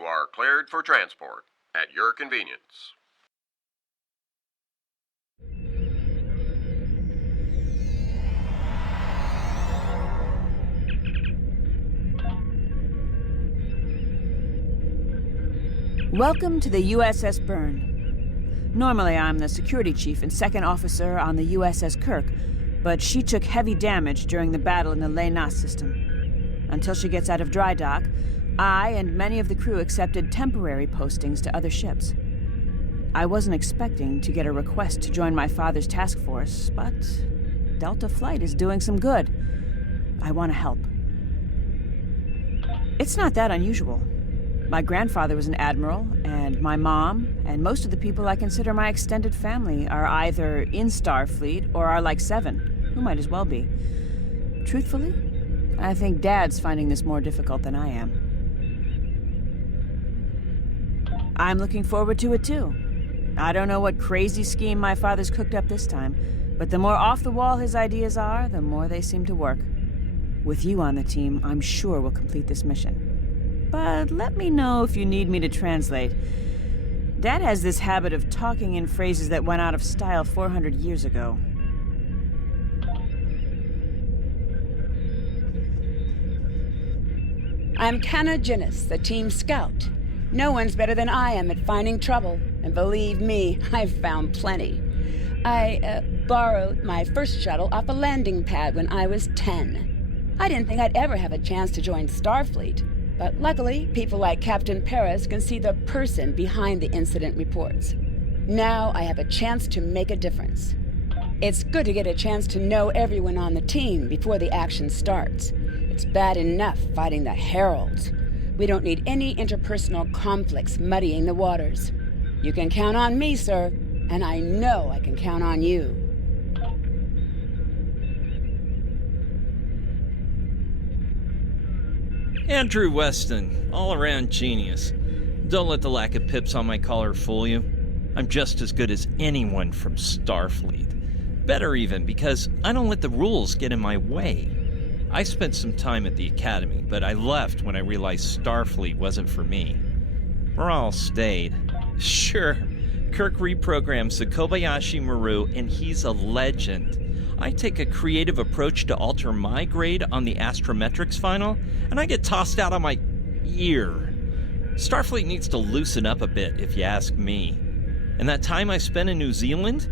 You are cleared for transport at your convenience. Welcome to the USS Byrne. Normally I'm the security chief and second officer on the USS Kirk, but she took heavy damage during the battle in the Leynas system. Until she gets out of dry dock, I and many of the crew accepted temporary postings to other ships. I wasn't expecting to get a request to join my father's task force, but Delta Flight is doing some good. I want to help. It's not that unusual. My grandfather was an admiral, and my mom, and most of the people I consider my extended family are either in Starfleet or are like Seven, who might as well be. Truthfully, I think Dad's finding this more difficult than I am. I'm looking forward to it too. I don't know what crazy scheme my father's cooked up this time, but the more off-the-wall his ideas are, the more they seem to work. With you on the team, I'm sure we'll complete this mission. But let me know if you need me to translate. Dad has this habit of talking in phrases that went out of style 400 years ago. I'm Canna Jinnis, the team scout. No one's better than I am at finding trouble, and believe me, I've found plenty. I borrowed my first shuttle off a landing pad when I was 10. I didn't think I'd ever have a chance to join Starfleet. But luckily, people like Captain Paris can see the person behind the incident reports. Now I have a chance to make a difference. It's good to get a chance to know everyone on the team before the action starts. It's bad enough fighting the Heralds. We don't need any interpersonal conflicts muddying the waters. You can count on me, sir, and I know I can count on you. Andrew Weston, all-around genius. Don't let the lack of pips on my collar fool you. I'm just as good as anyone from Starfleet. Better even, because I don't let the rules get in my way. I spent some time at the Academy, but I left when I realized Starfleet wasn't for me. Morale stayed. Sure, Kirk reprograms the Kobayashi Maru, and he's a legend. I take a creative approach to alter my grade on the astrometrics final, and I get tossed out on my ear. Starfleet needs to loosen up a bit, if you ask me. And that time I spent in New Zealand?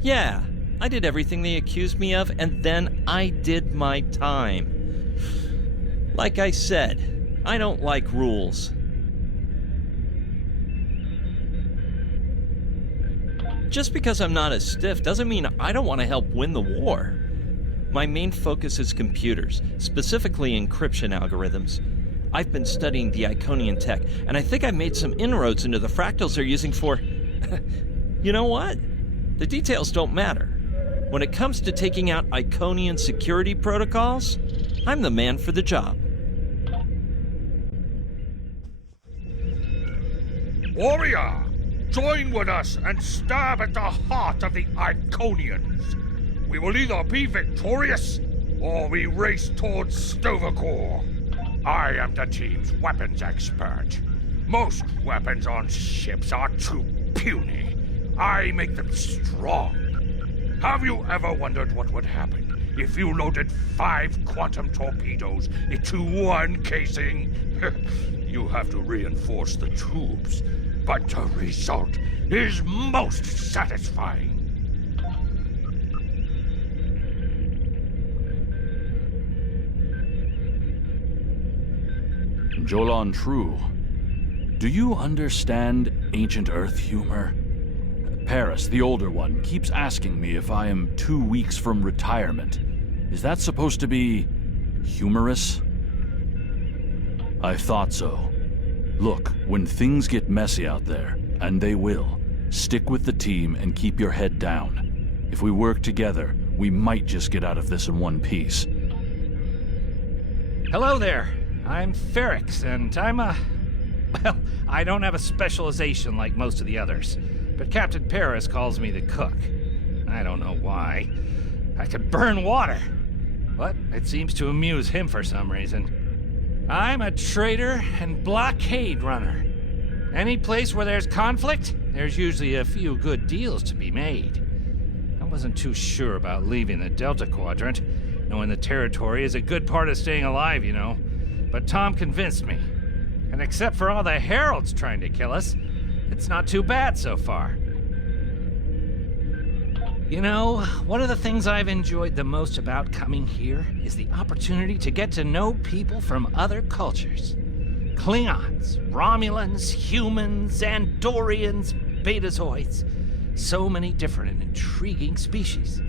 Yeah, I did everything they accused me of, and then I did my time. Like I said, I don't like rules. Just because I'm not as stiff doesn't mean I don't want to help win the war. My main focus is computers, specifically encryption algorithms. I've been studying the Iconian tech, and I think I've made some inroads into the fractals they're using for... You know what? The details don't matter. When it comes to taking out Iconian security protocols, I'm the man for the job. Warrior! Join with us and stab at the heart of the Iconians. We will either be victorious, or we race towards Sto-vo-kor. I am the team's weapons expert. Most weapons on ships are too puny. I make them strong. Have you ever wondered what would happen if you loaded 5 quantum torpedoes into one casing? You have to reinforce the tubes. But the result is most satisfying. Jolan True, do you understand ancient Earth humor? Paris, the older one, keeps asking me if I am 2 weeks from retirement. Is that supposed to be humorous? I thought so. Look, when things get messy out there, and they will, stick with the team and keep your head down. If we work together, we might just get out of this in one piece. Hello there. I'm Ferrix, and well, I don't have a specialization like most of the others, but Captain Paris calls me the cook. I don't know why. I could burn water, but it seems to amuse him for some reason. I'm a trader and blockade runner. Any place where there's conflict, there's usually a few good deals to be made. I wasn't too sure about leaving the Delta Quadrant, knowing the territory is a good part of staying alive, you know. But Tom convinced me. And except for all the Heralds trying to kill us, it's not too bad so far. You know, one of the things I've enjoyed the most about coming here is the opportunity to get to know people from other cultures. Klingons, Romulans, humans, Andorians, Betazoids. So many different and intriguing species.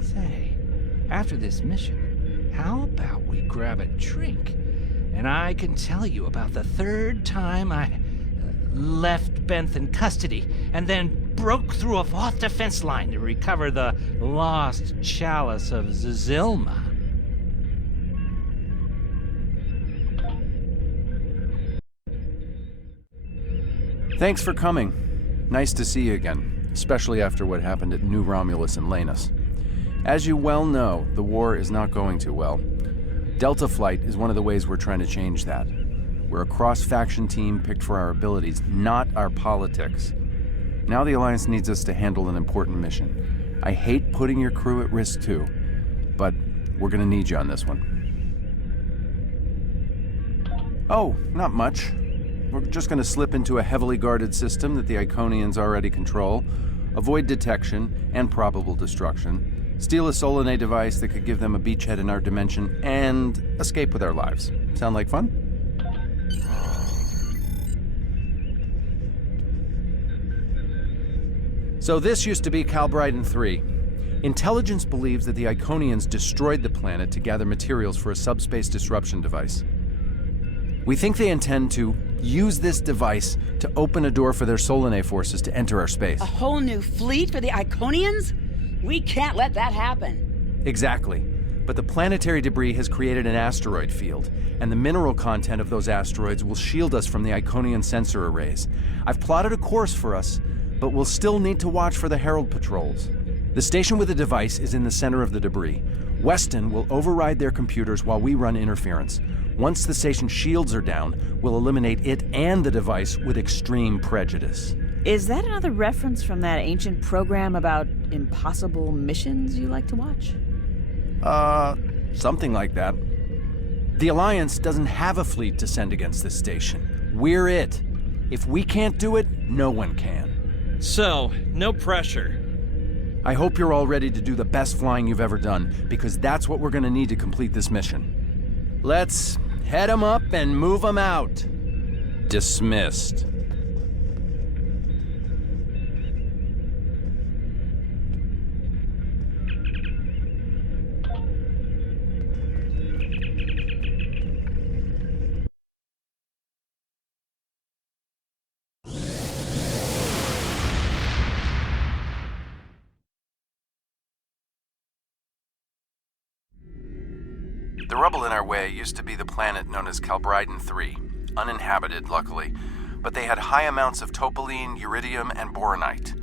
Say, after this mission, how about we grab a drink? And I can tell you about the third time I left Benth in custody and then broke through a Voth defense line to recover the lost chalice of Zazilma. Thanks for coming. Nice to see you again, especially after what happened at New Romulus and Lanus. As you well know, the war is not going too well. Delta Flight is one of the ways we're trying to change that. We're a cross-faction team picked for our abilities, not our politics. Now the Alliance needs us to handle an important mission. I hate putting your crew at risk too, but we're gonna need you on this one. Oh, not much. We're just gonna slip into a heavily guarded system that the Iconians already control, avoid detection and probable destruction, steal a Solanae device that could give them a beachhead in our dimension, and escape with our lives. Sound like fun? So this used to be Calbriton 3. Intelligence believes that the Iconians destroyed the planet to gather materials for a subspace disruption device. We think they intend to use this device to open a door for their Solanae forces to enter our space. A whole new fleet for the Iconians? We can't let that happen. Exactly. But the planetary debris has created an asteroid field, and the mineral content of those asteroids will shield us from the Iconian sensor arrays. I've plotted a course for us, but we'll still need to watch for the Herald patrols. The station with the device is in the center of the debris. Weston will override their computers while we run interference. Once the station's shields are down, we'll eliminate it and the device with extreme prejudice. Is that another reference from that ancient program about impossible missions you like to watch? Something like that. The Alliance doesn't have a fleet to send against this station. We're it. If we can't do it, no one can. So, no pressure. I hope you're all ready to do the best flying you've ever done, because that's what we're gonna need to complete this mission. Let's head 'em up and move 'em out. Dismissed. The rubble in our way used to be the planet known as Calbriton 3, uninhabited, luckily, but they had high amounts of topoline, uridium, and boronite.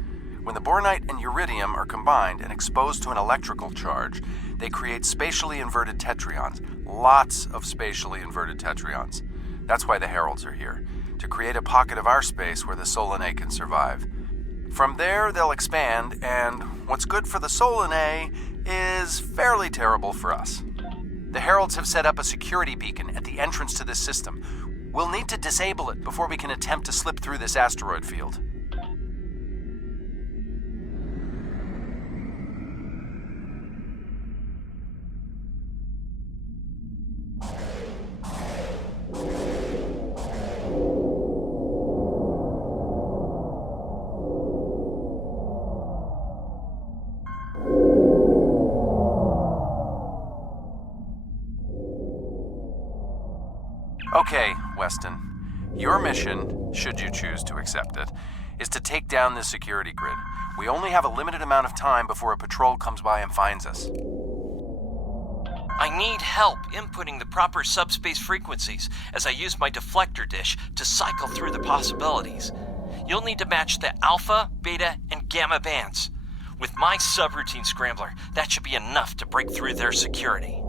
When the boronite and uridium are combined and exposed to an electrical charge, they create spatially inverted tetrions, lots of spatially inverted tetrions. That's why the Heralds are here, to create a pocket of our space where the Solanae can survive. From there, they'll expand, and what's good for the Solanae is fairly terrible for us. The Heralds have set up a security beacon at the entrance to this system. We'll need to disable it before we can attempt to slip through this asteroid field. Okay, Weston. Your mission, should you choose to accept it, is to take down this security grid. We only have a limited amount of time before a patrol comes by and finds us. I need help inputting the proper subspace frequencies as I use my deflector dish to cycle through the possibilities. You'll need to match the alpha, beta, and gamma bands. With my subroutine scrambler, that should be enough to break through their security.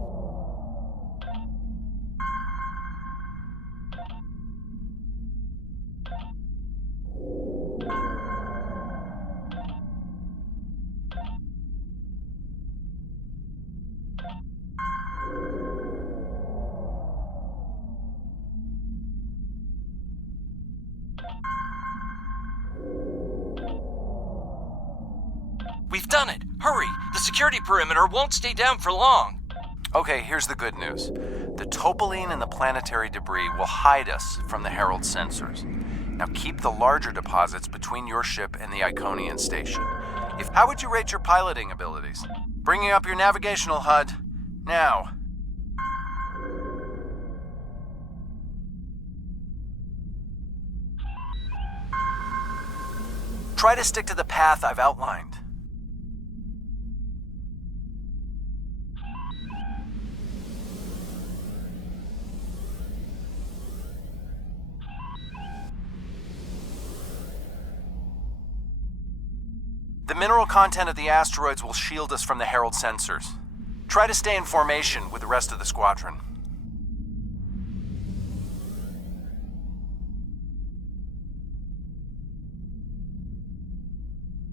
done it! Hurry! The security perimeter won't stay down for long! Okay, here's the good news. The topoline and the planetary debris will hide us from the Herald sensors. Now keep the larger deposits between your ship and the Iconian station. How would you rate your piloting abilities? Bringing up your navigational HUD. Now. Try to stick to the path I've outlined. The mineral content of the asteroids will shield us from the Herald sensors. Try to stay in formation with the rest of the squadron.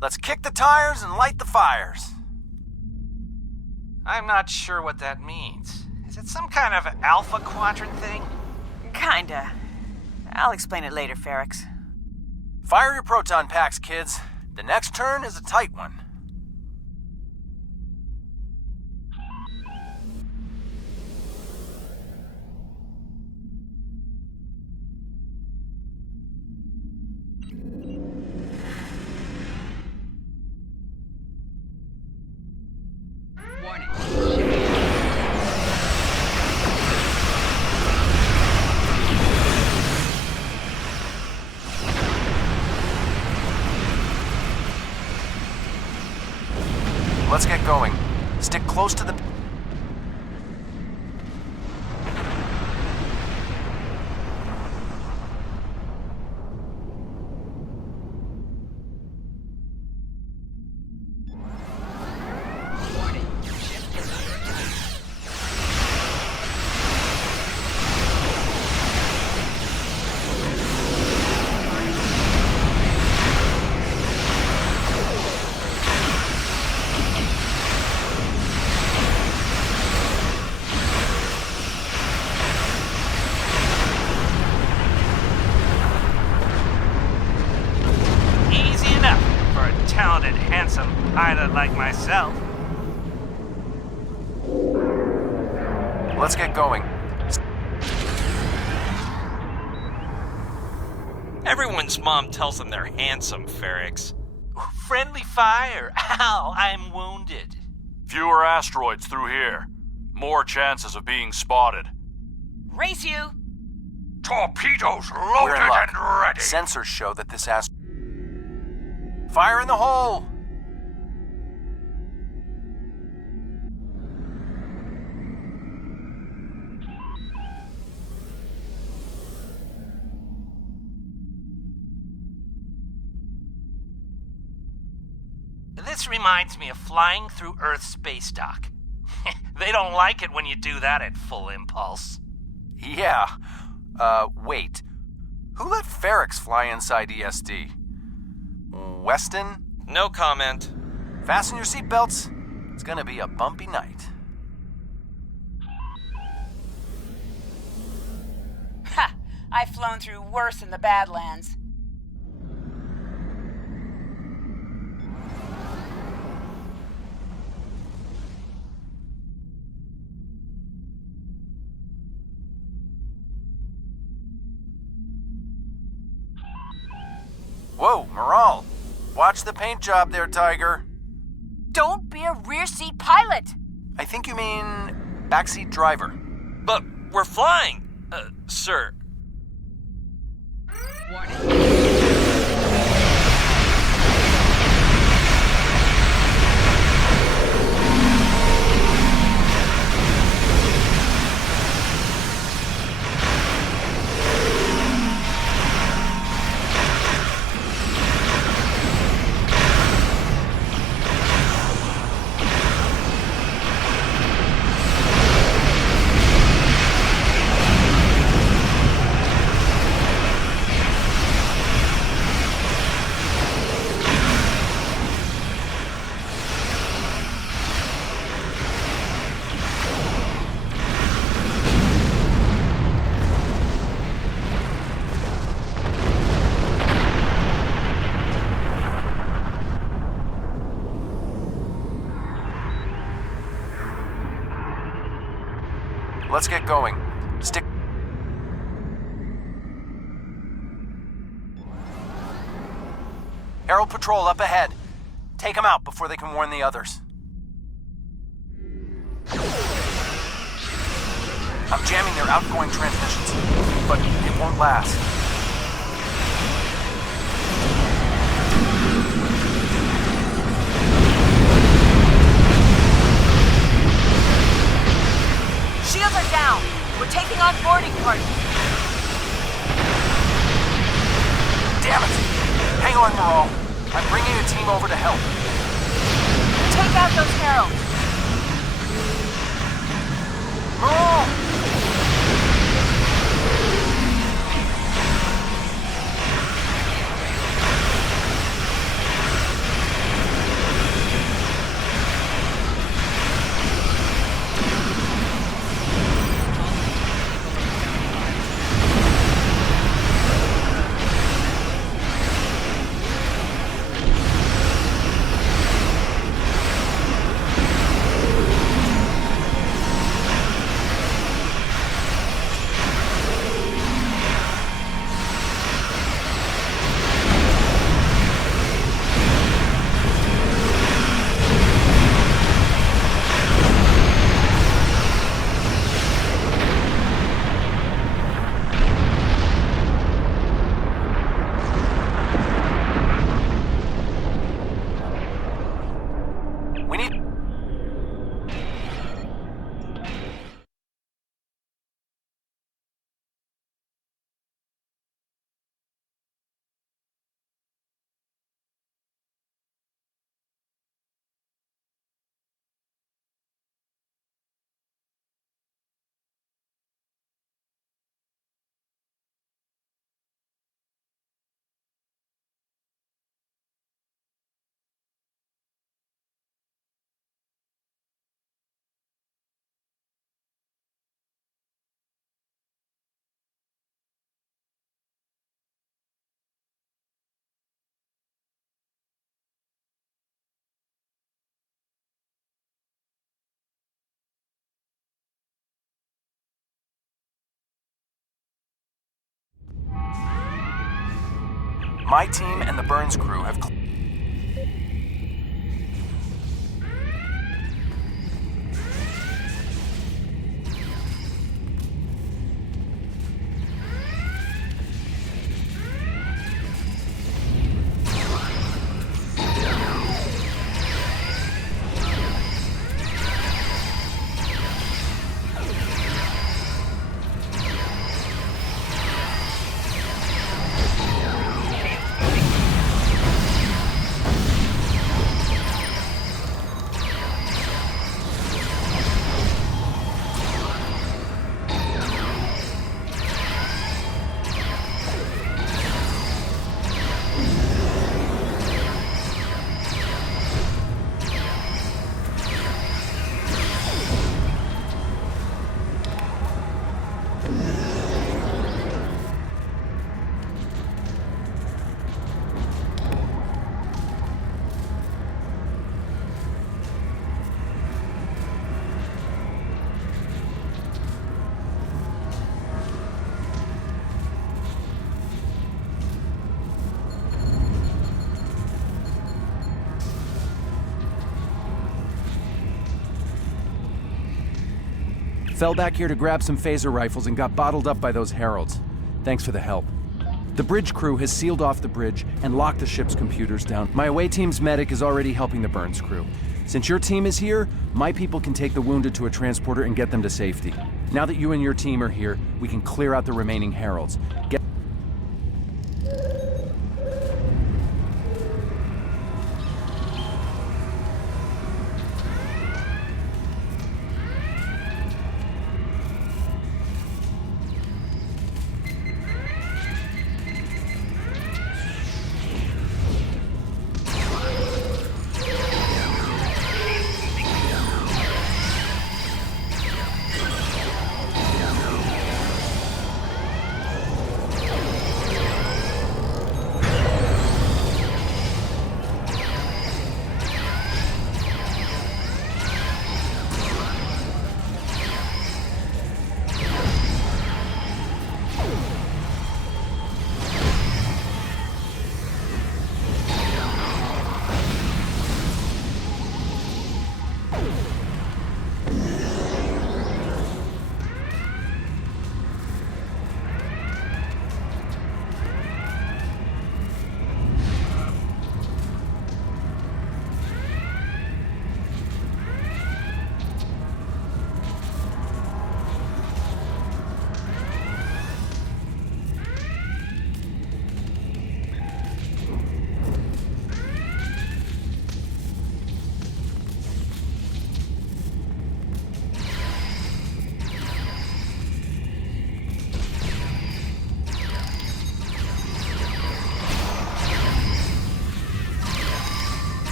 Let's kick the tires and light the fires. I'm not sure what that means. Is it some kind of Alpha Quadrant thing? Kinda. I'll explain it later, Ferrix. Fire your proton packs, kids. The next turn is a tight one. Let's get going. Stick close to the... Easy enough for a talented, handsome pilot like myself. Let's get going. Everyone's mom tells them they're handsome, Ferrix. Friendly fire. Ow, I'm wounded. Fewer asteroids through here. More chances of being spotted. Race you! Torpedoes We're loaded in luck. and ready. Sensors show that this asteroid... Fire in the hole! This reminds me of flying through Earth's space dock. They don't like it when you do that at full impulse. Yeah. Wait. Who let Ferrix fly inside ESD? Weston? No comment. Fasten your seatbelts. It's gonna be a bumpy night. Ha! I've flown through worse in the Badlands. Whoa, Moral. Watch the paint job there, Tiger. Don't be a rear seat pilot! I think you mean backseat driver. But we're flying, sir. Let's get going. Stick... Herald Patrol up ahead. Take them out before they can warn the others. I'm jamming their outgoing transmissions, but it won't last. Shields are down. We're taking on boarding parties. Damn it! Hang on, Morale. I'm bringing a team over to help. Take out those heralds. Morale! My team and the Burns crew have... Fell back here to grab some phaser rifles and got bottled up by those heralds. Thanks for the help. The bridge crew has sealed off the bridge and locked the ship's computers down. My away team's medic is already helping the Burns crew. Since your team is here, my people can take the wounded to a transporter and get them to safety. Now that you and your team are here, we can clear out the remaining heralds.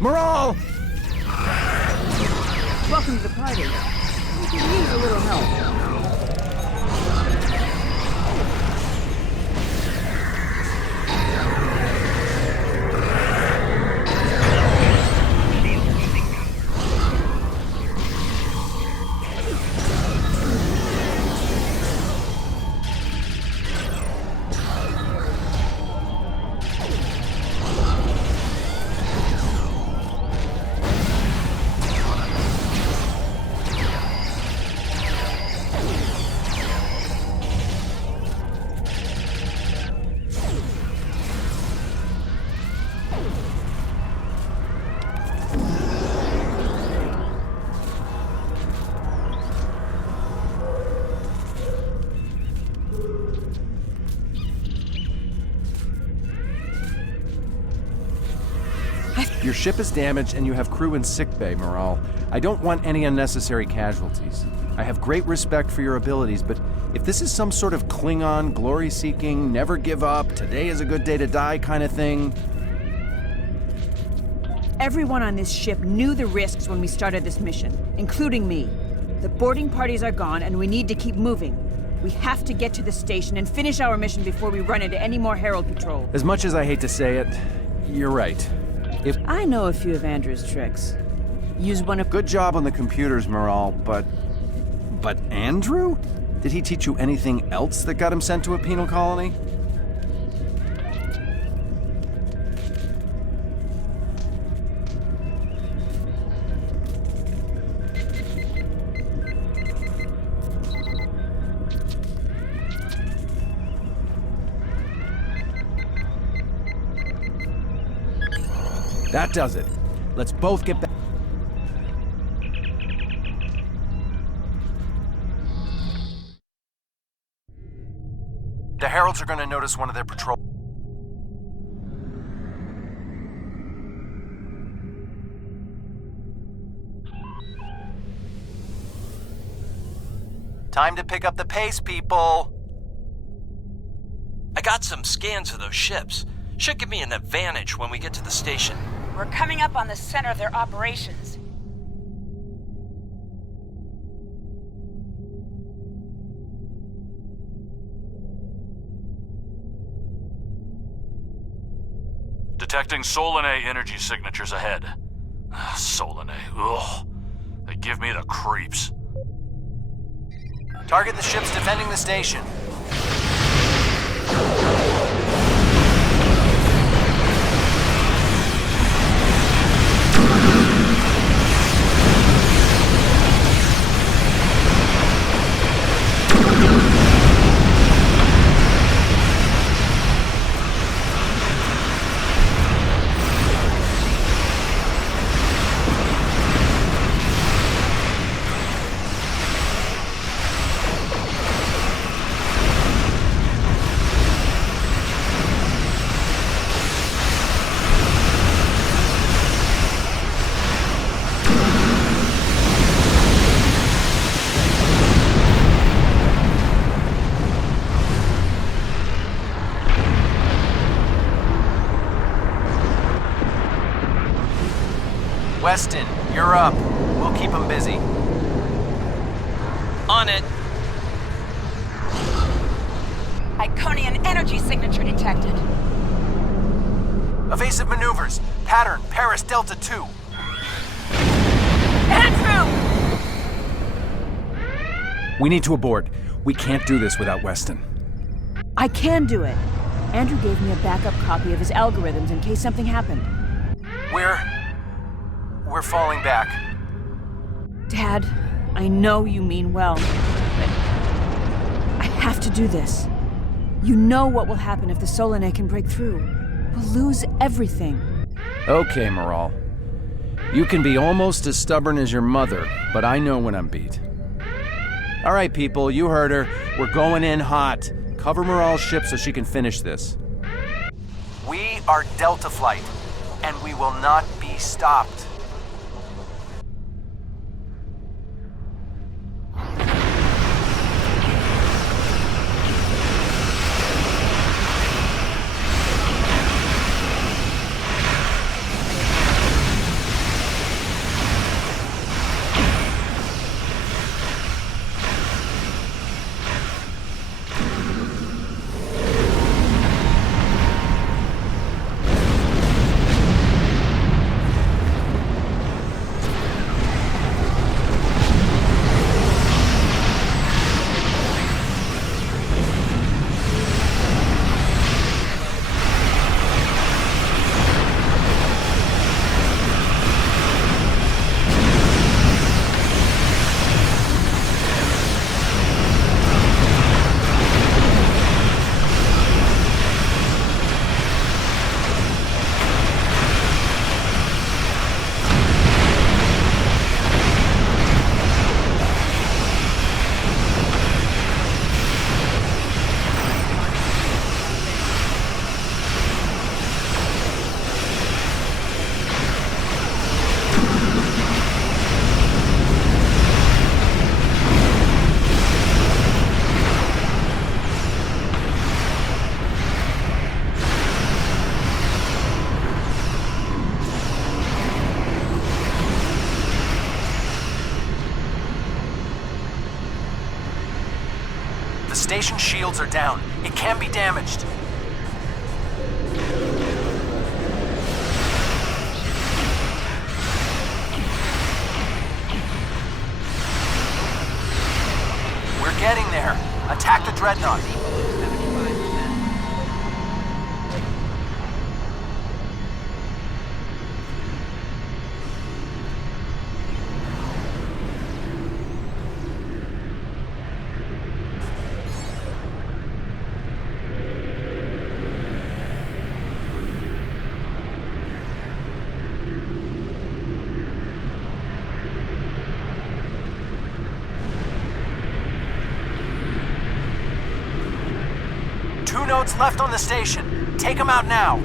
Maral! Welcome to the party. We could use a little help. Your ship is damaged and you have crew in sickbay, Maral. I don't want any unnecessary casualties. I have great respect for your abilities, but if this is some sort of Klingon, glory-seeking, never give up, today is a good day to die kind of thing... Everyone on this ship knew the risks when we started this mission, including me. The boarding parties are gone and we need to keep moving. We have to get to the station and finish our mission before we run into any more Herald patrol. As much as I hate to say it, you're right. I know a few of Andrew's tricks. Use one of... Good job on the computers, Maral, but Andrew? Did he teach you anything else that got him sent to a penal colony? That does it. Let's both get back. The Heralds are going to notice one of their patrol... Time to pick up the pace, people! I got some scans of those ships. Should give me an advantage when we get to the station. We're coming up on the center of their operations. Detecting Solanae energy signatures ahead. Solanae, ugh. They give me the creeps. Target the ships defending the station. Weston, you're up. We'll keep them busy. On it. Iconian energy signature detected. Evasive maneuvers. Pattern, Paris Delta 2. Andrew! We need to abort. We can't do this without Weston. I can do it. Andrew gave me a backup copy of his algorithms in case something happened. We're falling back. Dad, I know you mean well, but I have to do this. You know what will happen if the Solanae can break through. We'll lose everything. Okay, Maral. You can be almost as stubborn as your mother, but I know when I'm beat. All right, people, you heard her. We're going in hot. Cover Maral's ship so she can finish this. We are Delta Flight, and we will not be stopped. station shields are down. It can be damaged. We're getting there. Attack the Dreadnought. Two nodes left on the station. Take them out now.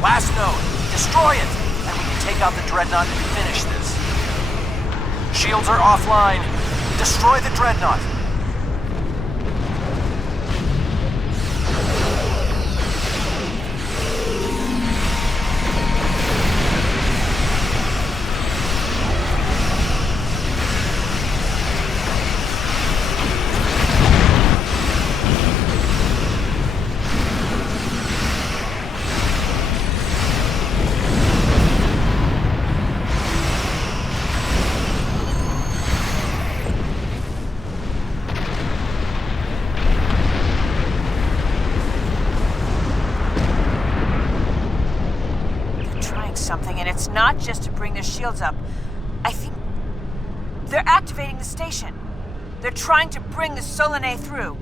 Last node. Destroy it, and we can take out the Dreadnought and finish this. Shields are offline. Destroy the Dreadnought. Something, and it's not just to bring their shields up. I think they're activating the station. They're trying to bring the Solanae through.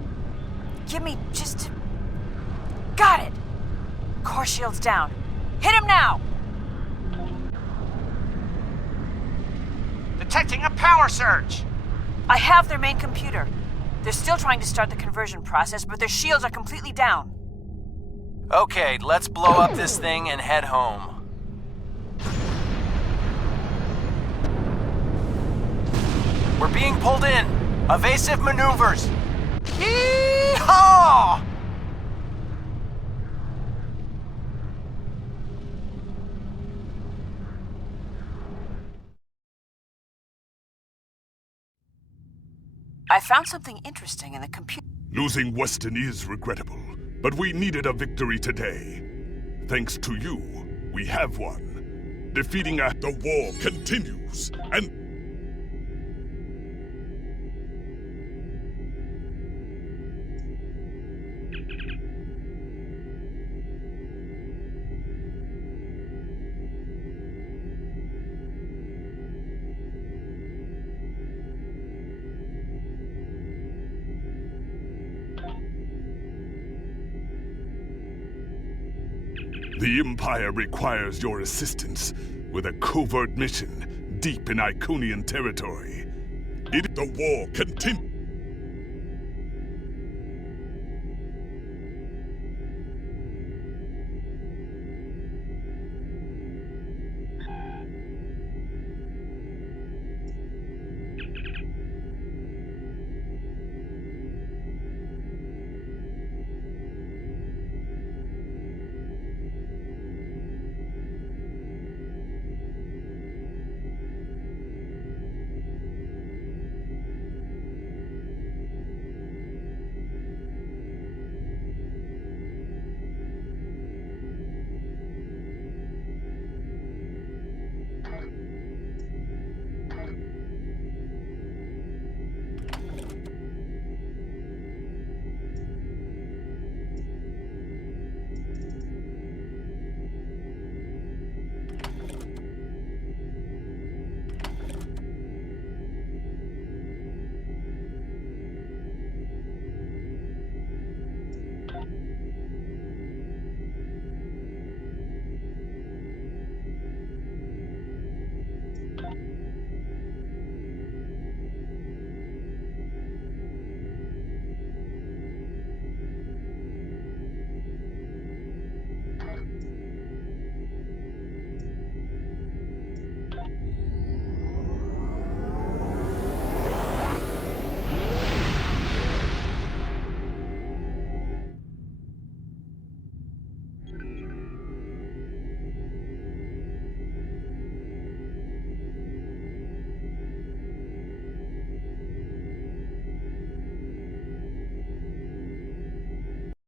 Give me just... Got it! Core shields down. Hit him now! Detecting a power surge! I have their main computer. They're still trying to start the conversion process, but their shields are completely down. Okay, let's blow up this thing and head home. We're being pulled in. Evasive maneuvers. Yee-haw! I found something interesting in the computer. Losing Weston is regrettable, but we needed a victory today. Thanks to you, we have one. Defeating the war continues, and... The Empire requires your assistance with a covert mission deep in Iconian territory. The war continues.